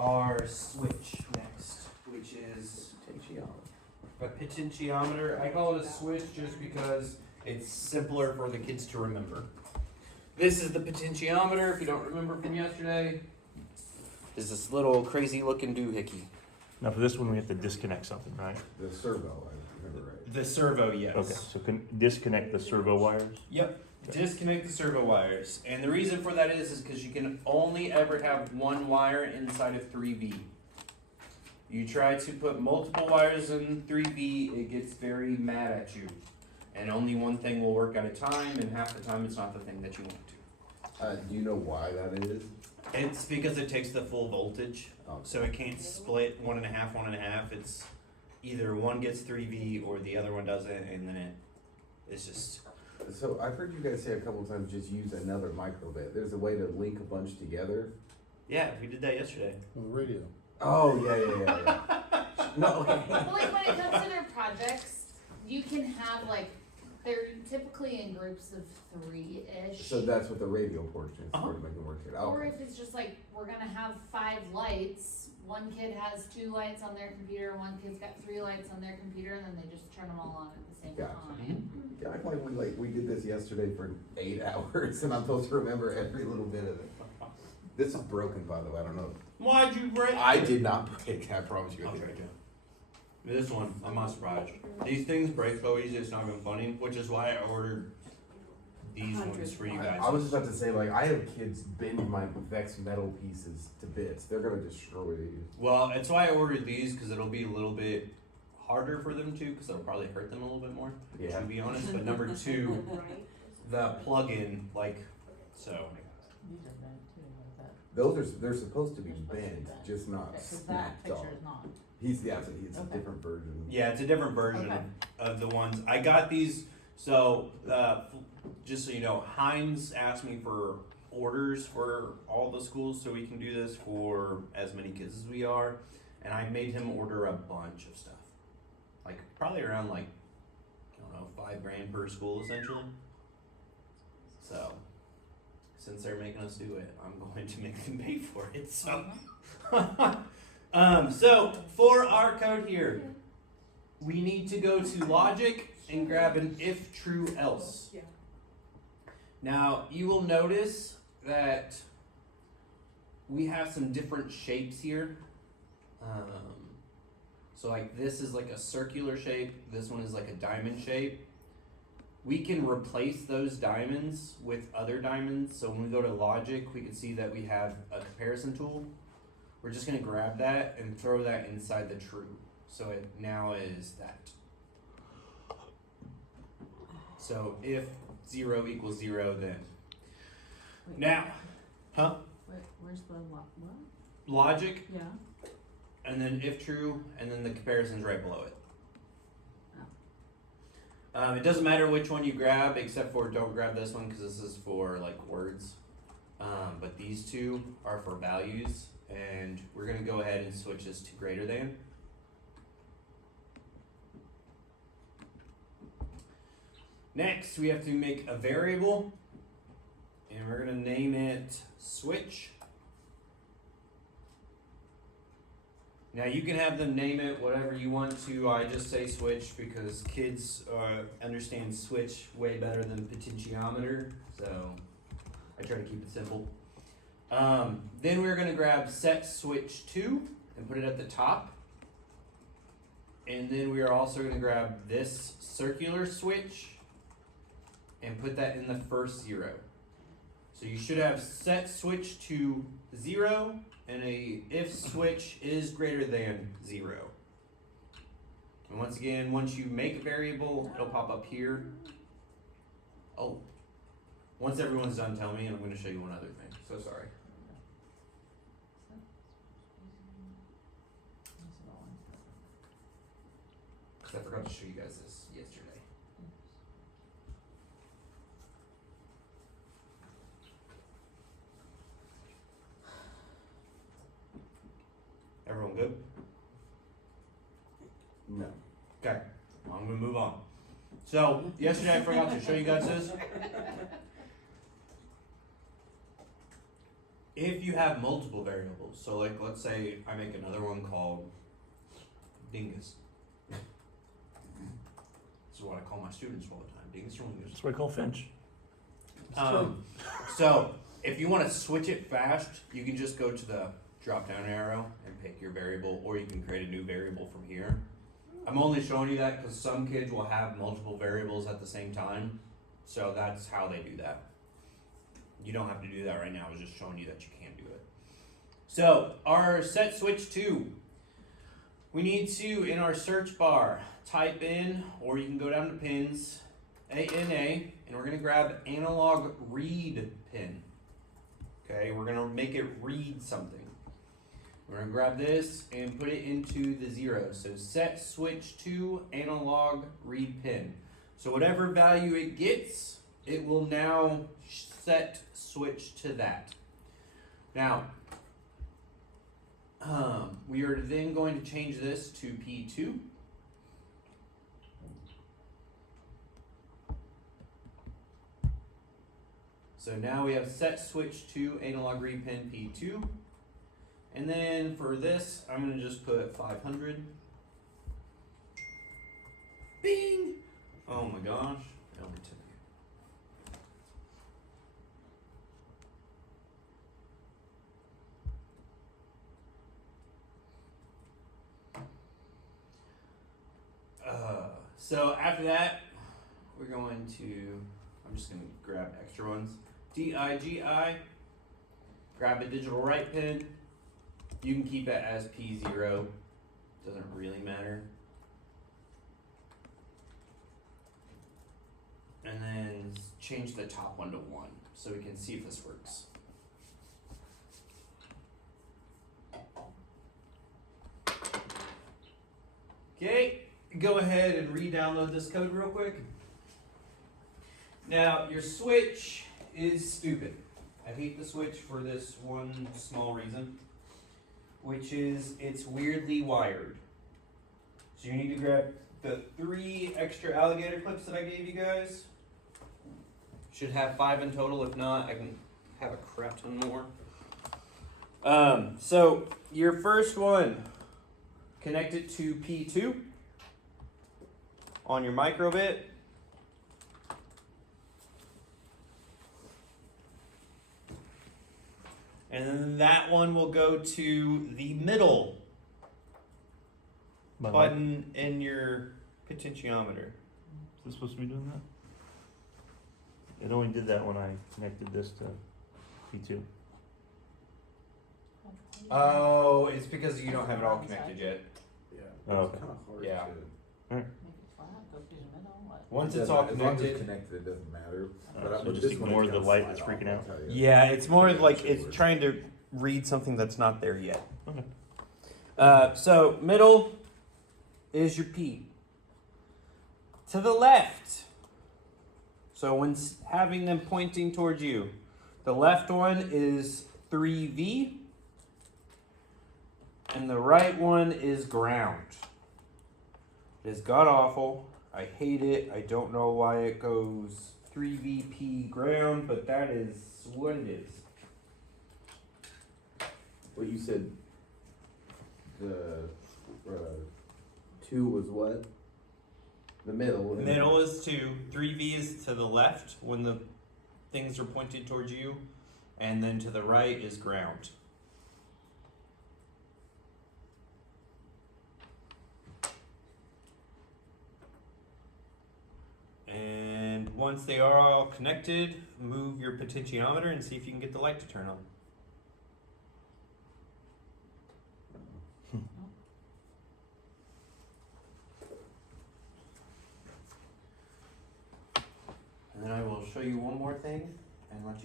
our switch next, which is a potentiometer. I call it a switch just because it's simpler for the kids to remember. This is the potentiometer, if you don't remember from yesterday. Is this little crazy looking doohickey. Now for this one, we have to disconnect something, right? The servo, I remember right. The servo, yes. Okay, so disconnect the servo wires? Yep. Disconnect the servo wires. And the reason for that is because you can only ever have one wire inside of 3V. You try to put multiple wires in 3V, it gets very mad at you. And only one thing will work at a time, and half the time it's not the thing that you want to. Do you know why that is? It's because it takes the full voltage, Oh. so it can't split 1.5, 1.5. It's either one gets 3V or the other one doesn't, and then it's just. So I've heard you guys say a couple times just use another microbit. There's a way to link a bunch together. Yeah, we did that yesterday. On the radio. Oh yeah. No, okay. Well, like when it comes to their projects, you can have like, they're typically in groups of 3-ish. So that's what the radio portion is Uh-huh. for to make it work here. Or Okay. if it's just like, we're gonna have 5 lights, one kid has 2 lights on their computer, one kid's got 3 lights on their computer, and then they just turn them all on at the same Gotcha. time. Yeah, I feel like we did this yesterday for 8 hours, and I'm supposed to remember every little bit of it. This is broken, by the way. I don't know. Why'd you break? I did not break. I promise you. I I'll didn't. trade you. This one, I'm not surprised. These things break so easy, it's not even funny, which is why I ordered these ones for you guys. I was just about to say, like, I have kids bend my Vex metal pieces to bits. They're gonna destroy these. Well, that's why I ordered these, because it'll be a little bit harder for them to, because it'll probably hurt them a little bit more, Yeah. to be honest. But number 2, the plug-in, like, so. They're supposed to be bent, just not Cause that snapped off. picture is not. It's a Okay. different version. Yeah, it's a different version Okay. of the ones. I got these, so, just so you know, Heinz asked me for orders for all the schools so we can do this for as many kids as we are. And I made him order a bunch of stuff. Like, probably around like, I don't know, $5,000 per school essentially. So, since they're making us do it, I'm going to make them pay for it, so. So for our code here, we need to go to logic and grab an if true else. Now you will notice that we have some different shapes here. So like this is like a circular shape, this one is like a diamond shape. We can replace those diamonds with other diamonds. So when we go to logic, we can see that we have a comparison tool. We're just gonna grab that and throw that inside the true. So it now is that. So if 0 equals 0, then. Wait, Now, huh? Where's the what? Logic, Yeah. and then if true, and then the comparison's right below it. It doesn't matter which one you grab, except for don't grab this one because this is for like words. But these two are for values, and we're gonna go ahead and switch this to greater than. Next, we have to make a variable, and we're gonna name it switch. Now you can have them name it whatever you want to. I just say switch because kids understand switch way better than potentiometer, so I try to keep it simple. Then we're gonna grab set switch 2 and put it at the top. And then we are also gonna grab this circular switch and put that in the first 0. So you should have set switch to 0 and a if switch is greater than 0. And once again, once you make a variable, it'll pop up here. Oh, once everyone's done, tell me, and I'm gonna show you one other thing. So sorry. Cause I forgot to show you guys this yesterday. Everyone good? No. Okay, I'm gonna move on. So, yesterday I forgot to show you guys this. If you have multiple variables, so like let's say I make another one called Dingus. This is what I call my students all the time, Dingus Ringus. That's what I call Finch. So if you want to switch it fast, you can just go to the drop down arrow and pick your variable, or you can create a new variable from here. I'm only showing you that because some kids will have multiple variables at the same time, so that's how they do that. You don't have to do that right now, I was just showing you that you can do it. So our set switch 2, we need to, in our search bar, type in, or you can go down to pins, ANA, and we're gonna grab analog read pin. Okay, we're gonna make it read something. We're gonna grab this and put it into the 0. So set switch 2 analog read pin. So whatever value it gets, it will now set switch to that. Now, we are then going to change this to P2. So now we have set switch to analog read pin P2. And then for this, I'm gonna just put 500. Bing! Oh my gosh, Elmer took it. So after that, we're going to, I'm just gonna grab extra ones. DIGI, grab a digital write pin. You can keep it as P0, doesn't really matter. And then change the top one to 1 so we can see if this works. Okay, go ahead and re-download this code real quick. Now, your switch is stupid. I hate the switch for this one small reason, which is it's weirdly wired. So you need to grab the 3 extra alligator clips that I gave you guys. Should have 5 in total. If not, I can have a crap ton more. So your first one, connect it to P2 on your microbit. And then that one will go to the middle My light. button in your potentiometer. Is this supposed to be doing that? It only did that when I connected this to P2. Oh, it's because you don't have it all connected yet. Yeah. Oh, okay. It's kinda hard Yeah. to- Make it flat, go through the middle, what? Once It it's all doesn't- as long as it's connected. connected, it doesn't matter. So with just this one, ignore it's the gonna light slide that's off, freaking I'll out? tell you. Yeah, it's more of like it's Sure. trying to read something that's not there yet. Okay. So middle is your P. To the left. So when having them pointing towards you, the left one is 3V, and the right one is ground. It is god awful. I hate it. I don't know why it goes 3VP ground, but that is what it is. Well, you said the 2 was what? The middle. and- Middle is 2, 3V is to the left when the things are pointed towards you, and then to the right is ground. And once they are all connected, move your potentiometer and see if you can get the light to turn on. And then I will show you one more thing and let you